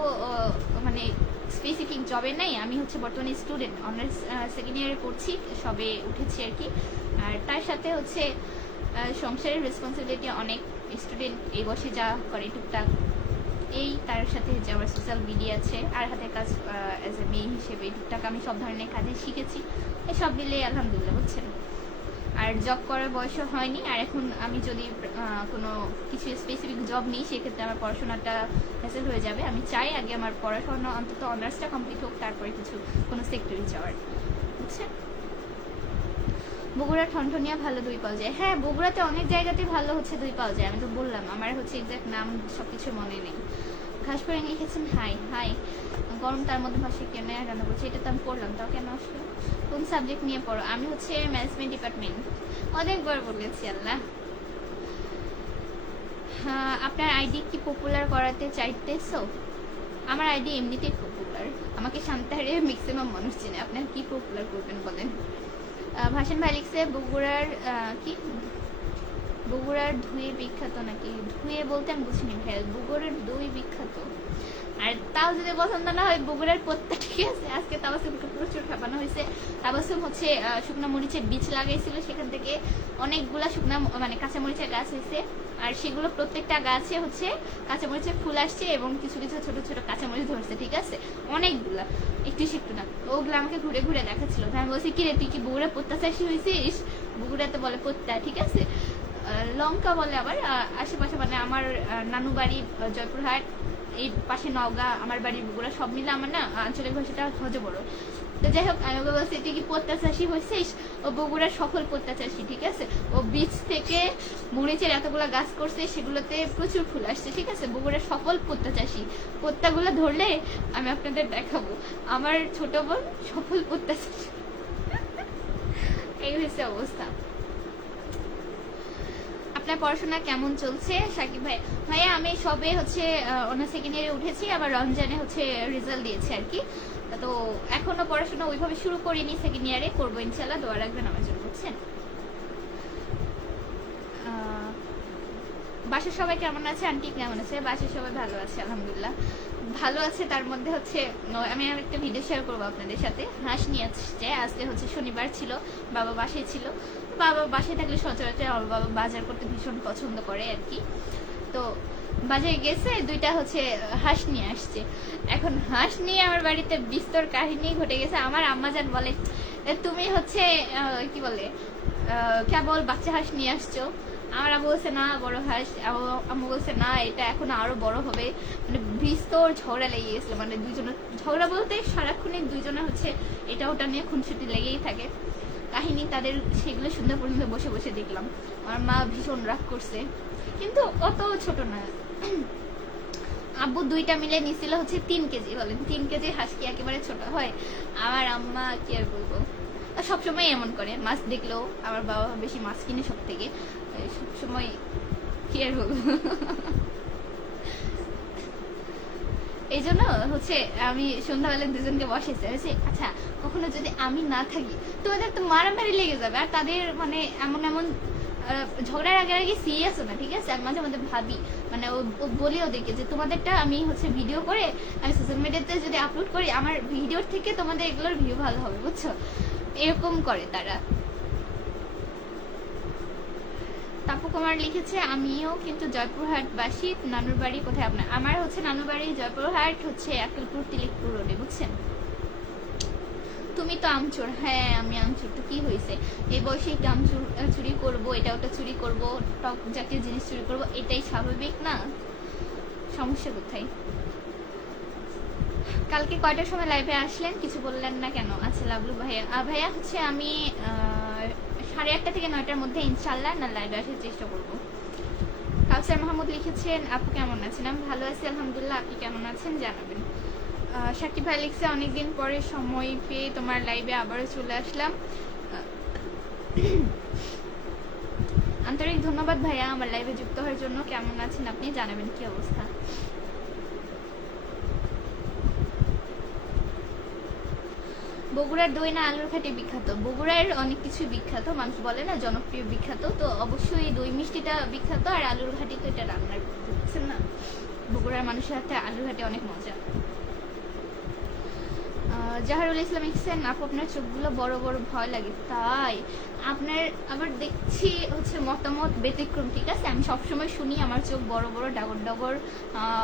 মানে স্পেসিফিক জবে নাই, আমি হচ্ছে বর্তমানে স্টুডেন্ট, অনার্স সেকেন্ড ইয়ারে পড়ছি, সবে উঠেছি আর কি। আর তার সাথে হচ্ছে সংসারের রেসপন্সিবিলিটি অনেক, স্টুডেন্ট এই বসে যা করে টুকটাক এই, তার সাথে যে আমার সোশ্যাল মিডিয়া আছে, আর হাতের কাজ অ্যাজ এ মেয়ে হিসেবে টুকটাক আমি সব ধরনের কাজে শিখেছি, এই সব মিলে আলহামদুলিল্লাহ, বুঝছেন? আর জব করার বয়সও হয়নি। আর এখন আমি যদি কোনো কিছু স্পেসিফিক জব নিই সেক্ষেত্রে আমার পড়াশোনাটা হ্যাসেল হয়ে যাবে। আমি চাই আগে আমার পড়াশোনা অন্তত অনার্সটা কমপ্লিট হোক, তারপরে কিছু কোনো সেক্টরে যাওয়ার, বুঝছেন? বগুড়া ঠনঠনিয়া ভালো দই পাওয়া যায়। হ্যাঁ, বগুড়াতে অনেক জায়গাতে ভালো হচ্ছে দই পাওয়া যায়, আমি তো বললাম, আমার হচ্ছে এক্সাক্ট নাম সবকিছু মনে নেই। ঘাস পরে লিখেছেন হাই হাই, গরম তার মধ্যে ভাষা কেন রান্না করছি, এটা তো আমি পড়লাম, তাও কেন আসলো? কোন সাবজেক্ট নিয়ে পড়ো? আমি হচ্ছে ম্যানেজমেন্ট ডিপার্টমেন্ট। অনেকবার বলেছি আল্লাহ। হ্যাঁ, আপনার আইডি কি পপুলার করাতে চাইতেছো? আমার আইডি এমনিতেই পপুলার, আমাকে শান্তাহারে ম্যাক্সিমাম মানুষ চেনে, আপনার কি পপুলার করবেন বলেন? ভাষণ ভাই লিখছে বগুড়ার কি বগুড়ার ধুয়ে বিখ্যাত নাকি? ধুয়ে বলতে আমি বুঝিনি ভাই, বগুড়ার দই বিখ্যাত। আর তাও যদি পছন্দ না হয় বগুড়ার পত্তা, ঠিক আছে। আজকে তাবাসুমকে প্রচুর খাপানো হয়েছে। তাবাসুম হচ্ছে শুকনো মরিচের বীজ লাগাইছিল, সেখান থেকে অনেকগুলা শুকনো মানে কাঁচামরিচের গাছ হয়েছে, আর সেগুলো প্রত্যেকটা গাছে হচ্ছে কাঁচামরিচের ফুল আসছে এবং কিছু কিছু ছোট ছোট কাঁচামরিচ ধরছে, ঠিক আছে, অনেকগুলা, একটু একটু না। ওগুলো আমাকে ঘুরে ঘুরে দেখাচ্ছিল। আমি বলছি কি রে, তুই কি বগুড়া পত্তা চাষি হয়েছিস? বগুড়াতে বলে পত্তা, ঠিক আছে। লঙ্কা বলে আবার আশেপাশে, মানে আমার নানু বাড়ি জয়পুরহাট, এই পাশে নওগাঁ, আমার বাড়ি বগুড়া, সব মিলে আমার না আঞ্চলিক ভাষাটা হজে বড়। তো যাই হোক, আমি ওকে বলছি তুই কি পত্তা চাষি হয়েছিস? ও বগুড়ার সফল পত্তা চাষি, ঠিক আছে। ও বীজ থেকে মরিচের এতগুলা গাছ করছে, সেগুলোতে প্রচুর ফুল আসছে, ঠিক আছে। বগুড়ার সফল পত্তা চাষি, পত্তাগুলো ধরলে আমি আপনাদের দেখাবো। আমার ছোট বোন সফল পত্তা চাষি। এই হয়েছে অবস্থা। আপনার পড়াশোনা কেমন চলছে সাকিব ভাই? ভাইয়া আমি সবে হচ্ছে অনার্স সেকেন্ড ইয়ারে উঠেছি, আবার রমজানে হচ্ছে রেজাল্ট দিয়েছে আর কি। তো এখনো পড়াশোনা ওইভাবে শুরু করিনি, সেকেন্ড ইয়ারে করবো ইনশাল্লাহ, দোয়া রাখবেন আমার জন্য, বুঝছেন। বাসার সবাই কেমন আছে? আন্টি কেমন আছে? বাসার সবাই ভালো আছে আলহামদুলিল্লাহ, ভালো আছে। তার মধ্যে হচ্ছে আমি একটা ভিডিও শেয়ার করবো আপনাদের সাথে। হাঁস নিয়ে আসছে, আজকে হচ্ছে শনিবার ছিল, বাবা বাসায় ছিল। বাবা বাসায় থাকলে সচরাচর আমার বাবা বাজার করতে ভীষণ পছন্দ করে আর কি। তো বাজারে গেছে, দুইটা হচ্ছে হাঁস নিয়ে আসছে। এখন হাঁস নিয়ে আমার বাড়িতে বিস্তর কাহিনী ঘটে গেছে। আমার আম্মাজান বলে তুমি হচ্ছে কি বলে কেবল বাচ্চা হাঁস নিয়ে আসছো। আমার আম্মু বলছে না বড় হাঁস, আম্মু বলছে না এটা এখন আরো বড় হবে। মানে বিস্তর ঝগড়া লেগে গেছিল, মানে দুইজনের ঝগড়া বলতে সারাক্ষণে দুইজনে হচ্ছে এটা ওটা নিয়ে খুনসুটি লেগেই থাকে কাহিনী তাদের। সেগুলো সুন্দর পর্যন্ত বসে বসে দেখলাম। আমার মা ভীষণ রাগ করছে, কিন্তু অত ছোট না। আব্বু দুইটা মিলে নিছিল হচ্ছে 3 কেজি। বলেন 3 কেজি হাঁস কি একেবারে ছোট হয়? আমার আম্মা কি আর বলবো, সবসময় এমন করে। মাছ দেখলেও আমার বাবা বেশি মাছ কিনে সব থেকে, সবসময় কি আর বলবো। এই জন্য হচ্ছে আমি সন্ধ্যাবেলা দুজনকে বসেছি, আচ্ছা কখনো যদি আমি না থাকি তোমাদের তো মারামারি লেগে যাবে। আর তাদের মানে এমন এমন ঝগড়ার আগে আগে সিরিয়াস না, ঠিক আছে। আমি মাঝে মধ্যে ভাবি, মানে ও বলি ওদেরকে যে তোমাদেরটা আমি হচ্ছে ভিডিও করে আমি সোশ্যাল মিডিয়াতে যদি আপলোড করি, আমার ভিডিওর থেকে তোমাদের এগুলোর ভিউ ভালো হবে, বুঝছো, এরকম করে তারা। তাপু কুমার লিখেছে আমিও কিন্তু জয়পুরহাটবাসী, নানুর বাড়ি কোথায় আপনার? আমার হচ্ছে নানুর বাড়ি জয়পুরহাট, হচ্ছে আক্কেলপুর তিলেকপুর রোডে, বুঝছেন। তুমি তো আমচোর। হ্যাঁ আমি আমচোর, তো কি হয়েছে, এই বয়সে একটু আমচুর চুরি করবো, এটা ওটা চুরি করবো, টক জাতীয় জিনিস চুরি করবো, এটাই স্বাভাবিক না? সমস্যা কোথায়? কালকে কয়টার সময় লাইভে আসলেন, কিছু বললেন না কেন? আচ্ছা লাভলু ভাইয়া, ভাইয়া হচ্ছে আমি 8:30 থেকে 9টার মধ্যে ইনশাল্লাহ না লাইভে আসার চেষ্টা করবো। কাউসার মাহমুদ লিখেছেন আপু কেমন আছেন? আমি ভালো আছি আলহামদুলিল্লাহ, আপনি কেমন আছেন জানাবেন। সাকিব ভাই লিখছে অনেকদিন পরে সময় পেয়ে তোমার লাইভে আবারও চলে আসলাম। আন্তরিক ধন্যবাদ ভাইয়া আমার লাইভে যুক্ত হওয়ার জন্য। কেমন আছেন আপনি জানাবেন, কি অবস্থা? বগুড়ার দই না আলুর ঘাটি বিখ্যাত? বগুড়ার অনেক কিছু বিখ্যাত, মানুষ বলে না জনপ্রিয় বিখ্যাত, তো অবশ্যই দই মিষ্টিটা বিখ্যাত। আর আলুর ঘাটি তো এটা রান্নার, বুঝছেন না, বগুড়ার মানুষের হাতে আলুর ঘাটি অনেক মজা। জাহারুল ইসলাম লিখছেন আপু আপনার চোখগুলো বড় বড়, ভয় লাগে। তাই? আপনার আবার দেখছি হচ্ছে মতামত ব্যতিক্রম, ঠিক আছে। আমি সবসময় শুনি আমার চোখ বড় বড়, ডাগর ডাগর,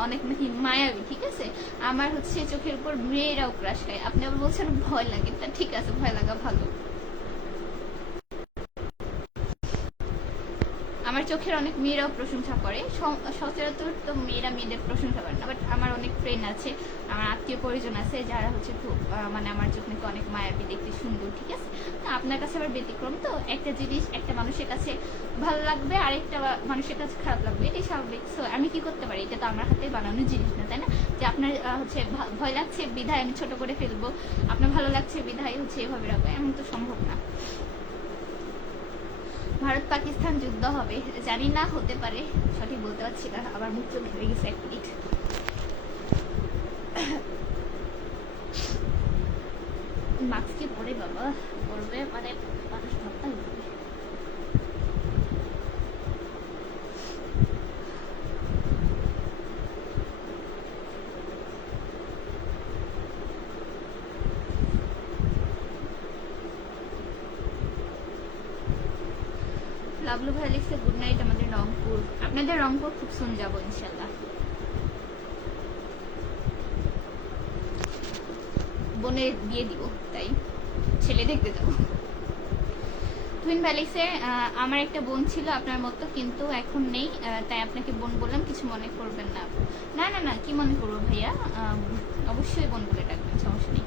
অনেক নাকি মায়াবী, ঠিক আছে। আমার হচ্ছে চোখের উপর মেয়েরাও ক্রাশ খায়, আপনি আবার বলছেন ভয় লাগে। তা ঠিক আছে, ভয় লাগা ভালো। আমার আমার চোখের অনেক মেয়েরাও প্রশংসা করে, সচরাচর তো মেয়েরা মেয়েদের প্রশংসা করে না, বাট আমার অনেক ফ্রেন্ড আছে, আমার আত্মীয় পরিজন আছে যারা হচ্ছে খুব মানে আমার চোখ নাকি অনেক মায়াবী, দেখতে সুন্দর, ঠিক আছে। আপনার কাছে আবার ব্যতিক্রম, তো একটা জিনিস একটা মানুষের কাছে ভালো লাগবে আরেকটা মানুষের কাছে খারাপ লাগবে, এটাই স্বাভাবিক। সো আমি কি করতে পারি, এটা তো আমার হাতে বানানো জিনিস না, তাই না? যে আপনার হচ্ছে ভয় লাগছে বিধায় আমি ছোট করে ফেলবো, আপনার ভালো লাগছে বিধায় হচ্ছে এভাবে রাখবো, এমন তো সম্ভব না। ভারত পাকিস্তান যুদ্ধ হবে, জানি না, হতে পারে, সঠিক বলতে পারছি না। আবার মুখ চোখ ধরে গেছে, 1 মিনিট। মাস্ক কি পরে বাবা পড়বে, মানে মানুষ ভাবতাম লাভলু ভাই লিখছে গুড নাইট আমাদের রংপুর, আপনাদের রংপুর খুব শুন যাবো ইনশাল্লাহ। বোনের বিয়ে দিব, তাই ছেলে দেখতে যাবো। টুইন ভ্যালিক্সে আমার একটা বোন ছিল আপনার মতো, কিন্তু এখন নেই, তাই আপনাকে বোন বললাম, কিছু মনে করবেন না। না না না, কি মনে করবো ভাইয়া, অবশ্যই বোন বলে ডাকবেন, সমস্যা নেই।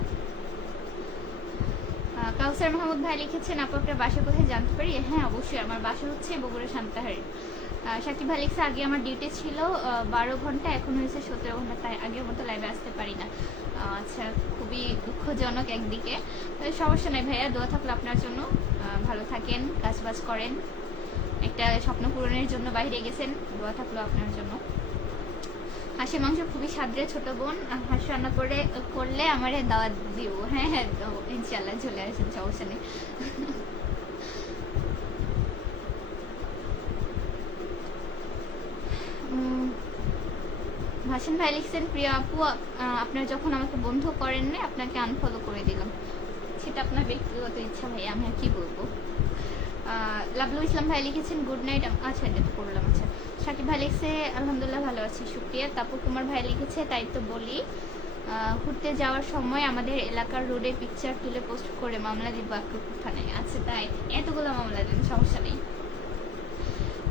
কাউসার মাহমুদ ভাই লিখেছেন আপু আপনার বাসা কোথায় জানতে পারি? হ্যাঁ অবশ্যই, আমার বাসা হচ্ছে বগুড়া সান্তাহারি। সাকিব ভাই লিখছে আগে আমার ডিউটি ছিল 12 ঘন্টা, এখন হয়েছে 17 ঘন্টা, তাই আগের মতো লাইভে আসতে পারি না। আচ্ছা, খুবই দুঃখজনক একদিকে, সমস্যা নেই ভাইয়া, দোয়া থাকলো আপনার জন্য, ভালো থাকেন, কাজবাজ করেন, একটা স্বপ্ন পূরণের জন্য বাইরে গেছেন, দোয়া থাকলো আপনার জন্য। হাঁসের মাংস খুবই স্বাদের ছোট বোন, হাঁস রান্না করলে আমার দাওয়াত দিব। হ্যাঁ হ্যাঁ ইনশাল্লাহ চলে আসেন, সমস্যা নেই। ভাষণ ভাই লিখছেন প্রিয় আপু আপনার যখন আমাকে বন্ধু করেন না, আপনাকে আনফলো করে দিলাম, সেটা আপনার ব্যক্তিগত ইচ্ছা ভাই, আমি আর কি বলবো। লাভলু ইসলাম ভাই লিখেছেন গুড নাইট, আচ্ছা এটা তো করলাম। আচ্ছা, সাকিব ভাই লিখছে আলহামদুলিল্লাহ ভালো আছি শুক্রিয়া। তাপু কুমার ভাই লিখেছে তাই তো বলি, ঘুরতে যাওয়ার সময় আমাদের এলাকার রোডে পিকচার তুলে পোস্ট করে মামলা দিব থানায়। আচ্ছা তাই, এতগুলো মামলা দেন, সমস্যা নেই।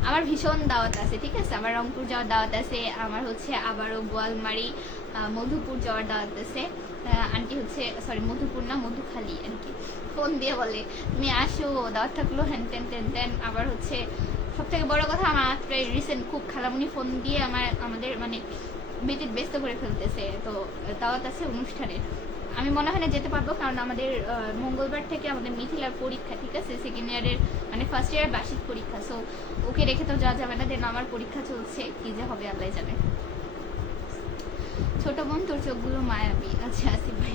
আমার ভীষণ দাওয়াত আছে, ঠিক আছে, আমার রংপুর যাওয়ার দাওয়াত আছে, আমার হচ্ছে আবারও বোয়ালমারি মধুপুর যাওয়ার দাওয়াত আছে। আন্টি হচ্ছে সরি মধুপুর না মধুখালী আর কি, ফোন দিয়ে বলে তুমি আসো, দাওয়াত থাকলো হ্যান টেন টেন টেন। আবার হচ্ছে সব থেকে বড় কথা, আমার প্রায় রিসেন্ট খুব খালামুনি ফোন দিয়ে আমাদের মানে ব্যস্ত করে ফেলতেছে, তো দাওয়াত আছে অনুষ্ঠানের। আমি মনে হয় না যেতে পারবো, কারণ আমাদের মঙ্গলবার থেকে আমাদের মিথিলার পরীক্ষা, ঠিক আছে, সেকেন্ড ইয়ারের মানে ফার্স্ট ইয়ারের বার্ষিক পরীক্ষা, সো ওকে রেখে তো যাওয়া যাবে না, দেন আমার পরীক্ষা চলছে, কি যে হবে আল্লাহ জানে। ছোট বোন তোর চোখগুলো মায়াবী। আচ্ছা আসিফ ভাই,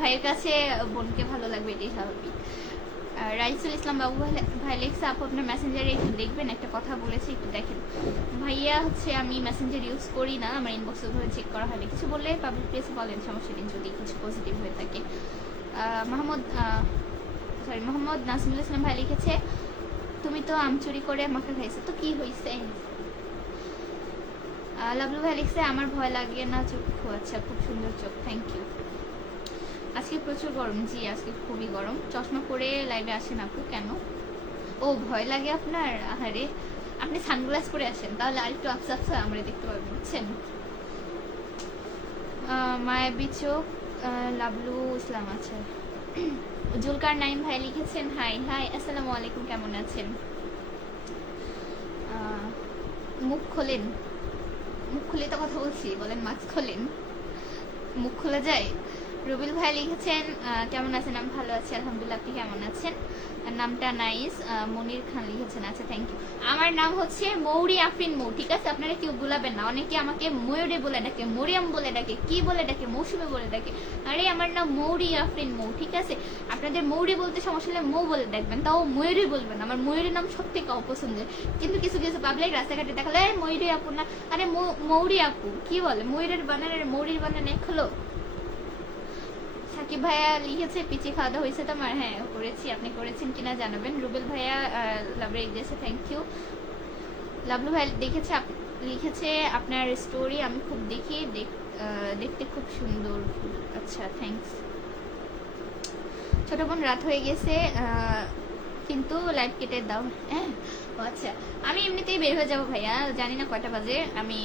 ভাইয়ের কাছে বোনকে ভালো লাগবে, এটাই স্বাভাবিক। রাইসুল ইসলাম বাবু ভাই লেখছে আপু আপনার মেসেঞ্জারে একটু দেখবেন, একটা কথা বলেছি একটু দেখেন। ভাইয়া হচ্ছে আমি মেসেঞ্জার ইউজ করি না, আমার ইনবক্সে ধরে চেক করা হয়নি, কিছু বললে পাবলিক প্লেসে বলেন, সমস্যা নেই যদি কিছু পজিটিভ হয়ে থাকে। মোহাম্মদ নাসিমুল ইসলাম ভাই লিখেছে তুমি তো আম চুরি করে আমাকে খাইছো, তো কি হয়েছে? লাভলু ভাই লিখছে আমার ভয় লাগে না চক্ষু, আচ্ছা খুব সুন্দর চোখ, থ্যাংক ইউ। আজকে প্রচুর গরম, জি আজকে খুবই গরম। চশমা পরে লাইভে আসেন আপু কেন? ও ভয় লাগে আপনার? আহারে, আপনি সানগ্লাস পরে আসেন, তাহলে আরেকটু আফসা আফসা আমরা দেখতে পাবেন, বুঝছেন। মায়াবী চোখ, লাভলু ইসলাম, আচ্ছা। জুলকার নাইম ভাই লিখেছেন হাই হাই আসসালামু আলাইকুম, কেমন আছেন? মুখ খোলেন, মুখ খুলে তো কথা বলছি, বলেন মাস্ক খোলেন, মুখ খোলা যায়। রবিল ভাই লিখেছেন কেমন আছেন? আমি ভালো আছি আলহামদুলিল্লাহ, আপনি কেমন আছেন? নামটা নাইস। মনির খান লিখেছেন, আচ্ছা থ্যাংক ইউ। আমার নাম হচ্ছে মৌরি আফরিন মৌ, ঠিক আছে, আপনারা কেউ ভুলাবেন না। অনেকে আমাকে ময়ূরে বলে ডাকে, মরিয়াম বলে ডাকে, কি বলে ডাকে, মৌসুমে বলে ডাকে, আরে আমার নাম মৌরি আফরিন মৌ, ঠিক আছে। আপনাদের মৌরি বলতে সমস্যা হলে মৌ বলে ডাকবেন, তাও ময়ূরী বলবেন। আমার ময়ূরের নাম সব থেকে অপছন্দের, কিন্তু কিছু কিছু পাবলিক রাস্তাঘাটে দেখালে ময়ূরী আপু না, আরে মৌরি আপু কি বলে, ময়ূরের বানানের মৌরির বানান এক হলো। সাকিব ভাইয়া লিখেছে পিচি খাওয়া দাওয়া হয়েছে তোমার? হ্যাঁ করেছি, আপনি করেছেন কিনা জানাবেন। রুবেল ভাইয়া লাভরে দিয়েছে, থ্যাংক ইউ। লাভলু ভাই লিখেছে আপনার স্টোরি আমি খুব দেখি, দেখতে খুব সুন্দর, আচ্ছা থ্যাংকস। ছোট বোন রাত হয়ে গেছে, কিন্তু লাইভ কেটে দাও। হ্যাঁ, ও আচ্ছা, আমি এমনিতেই বের হয়ে যাবো ভাইয়া, জানি না কয়টা বাজে, আমি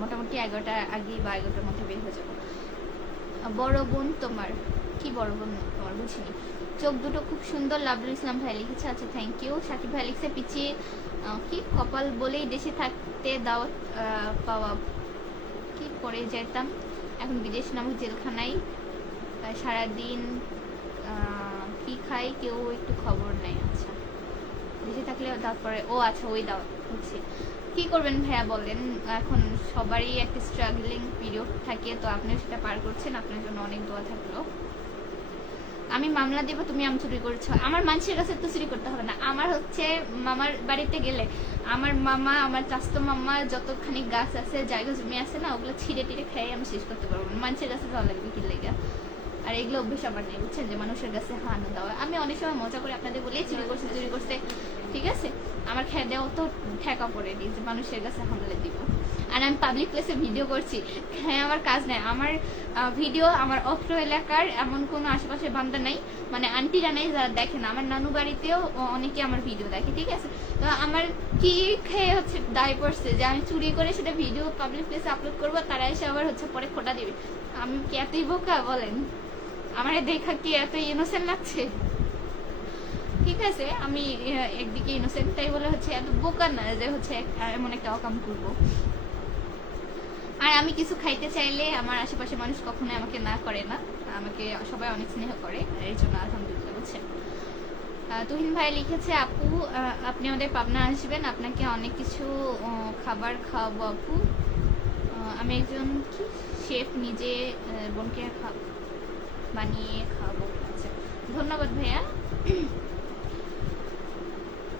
মোটামুটি 11টার আগে বা 11টার মধ্যে বের হয়ে যাবো। বড় বোন তোমার, কি বড় বোন তোমার বুঝিনি। চোখ দুটো খুব সুন্দর, লাভলু ইসলাম ভাই লিখেছে, আচ্ছা থ্যাংক ইউ। সাকিব ভাই লিখছে পিছিয়ে কি কপাল বলেই দেশে থাকতে দাওয়াত পাওয়া, কি করে যেতাম, এখন বিদেশ নামক জেলখানায় সারাদিন কি খাই কেউ একটু খবর নেই। আচ্ছা, দেশে থাকলে তারপরে ও আচ্ছা ওই দাওয়াত হচ্ছে। কি করবেন ভাইয়া বলেন, এখন সবারই একটা স্ট্রাগলিং পিরিয়ড থাকে, তো আপনিও সেটা পার করছেন, আপনার জন্য অনেক দোয়া থাকলো। আমি মামলা দেবো তুমি আম চুরি করেছো, আমার মানুষের কাছে তো চুরি করতে হবে না, আমার হচ্ছে মামার বাড়িতে গেলে আমার মামা, আমার চাস্তো মামা যতখানি গাছ আছে, জায়গা জমি আছে না, ওগুলো ছিঁড়ে টিড়ে খেয়ে আমি শেষ করতে পারবো না, মানুষের কাছে ভালো লাগবে কি লেগে। আর এগুলো অভ্যেস আমার নেই, বুঝছেন, যে মানুষের কাছে হানো দেওয়া। আমি অনেক সময় মজা করে আপনাদের বলি চুরি করছে চুরি করছে, ঠিক আছে, আমার খেয়ে দেওয়া তো ঠেকা পড়ে দিই যে মানুষের কাছে হামলে দিব। আর আমি পাবলিক প্লেসে ভিডিও করছি, হ্যাঁ আমার কাজ নাই, আমার ভিডিও আমার অত্র এলাকার এমন কোনো আশেপাশে বান্ধা নাই, মানে আন্টিরা নাই যারা দেখে না, আমার নানু বাড়িতেও অনেকে আমার ভিডিও দেখে, ঠিক আছে। তো আমার কি খেয়ে হচ্ছে দায় পড়ছে যে আমি চুরি করে সেটা ভিডিও পাবলিক প্লেসে আপলোড করবো, তারা এসে আবার হচ্ছে পরে খোটা দিবে। আমি কি এতই বোকা বলেন, আমার দেখা কি এত ইনোসেন্ট লাগছে? ঠিক আছে, আমি একদিকে ইনোসেন্ট, তাই বলে হচ্ছে এত বোকা না যে হচ্ছে এমন একটা অকাম করবো। আর আমি কিছু খাইতে চাইলে আমার আশেপাশে মানুষ কখনোই আমাকে না করে না, আমাকে সবাই অনেক স্নেহ করে, এর জন্য আলহামদুলিল্লাহ, বুঝছেন। তুহিন ভাই লিখেছে, আপু আপনি আমাদের পাবনা আসবেন, আপনাকে অনেক কিছু খাবার খাওয়াবো আপু, আমি একজন কি শেফ, নিজে বোনকে বানিয়ে খাওয়াবো। আচ্ছা ধন্যবাদ ভাইয়া।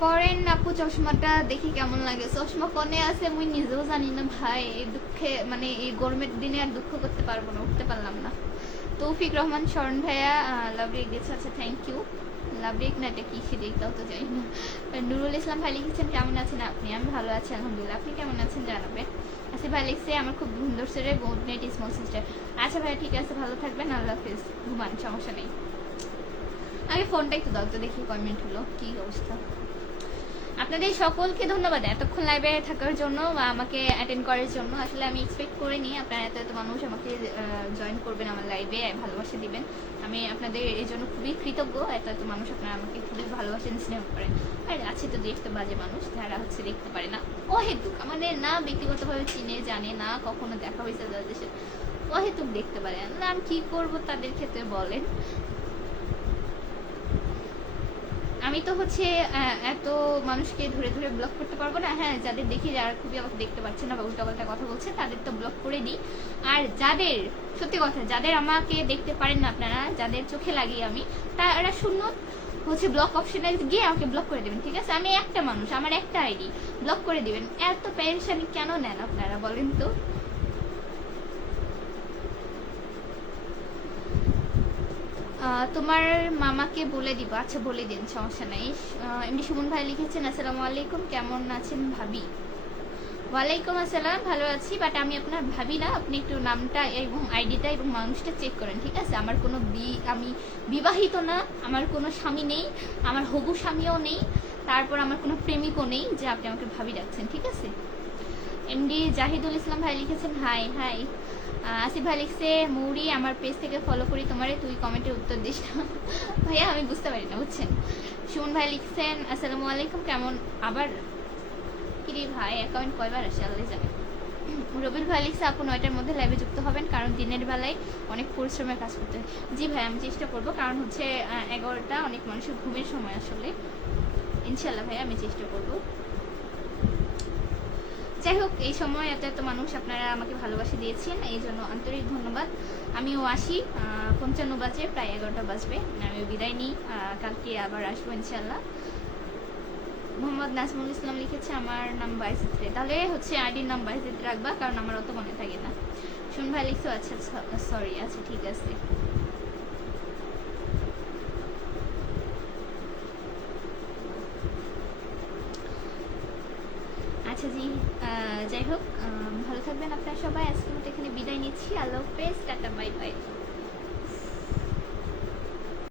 পরেন আপু চশমাটা দেখি কেমন লাগে, চশমা কনে আছে মুই নিজেও জানি না ভাই, এই দুঃখে মানে এই গরমের দিনে আর দুঃখ করতে পারবো না, উঠতে পারলাম না। তৌফিক রহমান শরণ ভাইয়া লাভরিক গেছে, আচ্ছা থ্যাংক ইউ। লাভরিক না, এটা কি দেখতেও তো যাই না। নুরুল ইসলাম ভাই লিখেছেন, কেমন আছেন আপনি? আমি ভালো আছি আলহামদুলিল্লাহ, আপনি কেমন আছেন জানাবে। আসিফ ভাই লিখছে, আমার খুব ঘুম ধরছে রে, গুড নাইট স্মল সিস্টার। আচ্ছা ভাই ঠিক আছে, ভালো থাকবেন, আল্লাহ হাফিজ, ঘুমান, সমস্যা নেই। আগে ফোনটা একটু দাও তো দেখি কমেন্ট হলো, কি অবস্থা। আপনাদের সকলকে ধন্যবাদ এতক্ষণ লাইভে থাকার জন্য বা আমাকে অ্যাটেন্ড করার জন্য। আসলে আমি এক্সপেক্ট করিনি আপনারা এত এত মানুষ আমাকে জয়েন করবেন, আমার লাইভে ভালোবাসা দিবেন, আমি আপনাদের এই জন্য খুবই কৃতজ্ঞ। এত এত মানুষ আপনারা আমাকে খুবই ভালোবাসেন, স্নেহ করেন। আর আছে তো দেখতে বাজে মানুষ যারা হচ্ছে দেখতে পারে না, অহেতুক আমাদের না ব্যক্তিগতভাবে চিনে জানে না, কখনো দেখা হয়েছে যাদের সাথে, অহেতুক দেখতে পারে না। আমি কি করবো তাদের ক্ষেত্রে বলেন, আমি তো হচ্ছে এত মানুষকে ধরে ধরে ব্লক করতে পারবো না। হ্যাঁ, যাদের দেখি যারা খুবই আমাকে দেখতে পাচ্ছে না বা উল্টাপাল্টা কথা বলছে তাদের তো ব্লক করে দিই। আর যাদের সত্যি কথা, যাদের আমাকে দেখতে পারেন না আপনারা, যাদের চোখে লাগি আমি, তারা শূন্য হচ্ছে ব্লক অপশনে গিয়ে আমাকে ব্লক করে দেবেন, ঠিক আছে। আমি একটা মানুষ, আমার একটা আইডি, ব্লক করে দিবেন। এত পেরেশানি কেন নেন আপনারা বলেন তো? তোমার মামাকে বলে দিব, আচ্ছা বলে দিন, সমস্যা নাই। এমনি সুমন ভাই লিখেছেন, আসসালামু আলাইকুম, কেমন আছেন ভাবি? ওয়ালাইকুম আসসালাম, ভালো আছি, বাট আমি আপনার ভাবি না, আপনি একটু নামটা এবং আইডিটা এবং মানুষটা চেক করেন, ঠিক আছে। আমার কোনো আমি বিবাহিত না, আমার কোনো স্বামী নেই, আমার হবু স্বামীও নেই, তারপর আমার কোনো প্রেমিকও নেই যে আপনি আমাকে ভাবি ডাকছেন, ঠিক আছে। এমডি জাহিদুল ইসলাম ভাই লিখেছেন, হাই হাই। আসিফ ভাই লিখছে, মৌরি আমার পেজ থেকে ফলো করি তোমারে, তুই কমেন্টে উত্তর দিস না। ভাইয়া আমি বুঝতে পারি না, বুঝছেন। সুমন ভাই লিখছেন, আসসালামু আলাইকুম, কেমন আবার কিরে ভাই অ্যাকাউন্ট কয়বার আসে আল্লাহ জানে। রবিল ভাই লিখছে, আপু 9টার মধ্যে লাইভে যুক্ত হবেন, কারণ দিনের বেলায় অনেক পরিশ্রমের কাজ করতে হয়। জি ভাই আমি চেষ্টা করব, কারণ হচ্ছে 11টা অনেক মানুষের ঘুমের সময় আসলে। ইনশাল্লাহ ভাই আমি চেষ্টা করব। যাই হোক, এই সময় এত এত মানুষ আপনারা আমাকে ভালোবাসা দিয়েছেন, এই জন্য আন্তরিক ধন্যবাদ। আমিও আসি, 55 বাজে, প্রায় 11টা বাজবে, আমি বিদায় নিই, কালকে আবার আসবো ইনশাল্লাহ। মোহাম্মদ নাজমুল ইসলাম লিখেছে, আমার নাম বাইজিত্রে, তাহলে হচ্ছে আইডির নাম বাইজিত রাখবা, কারণ আমার অত মনে থাকে না। শুন ভাই লিখছো, আচ্ছা সরি, আচ্ছা ঠিক আছে। আচ্ছা জি, যাই হোক, ভালো থাকবেন আপনারা সবাই, আজকে মতো এখানে বিদায় নিচ্ছি, আল্লাহ হাফেজ, টাটা বাই বাই।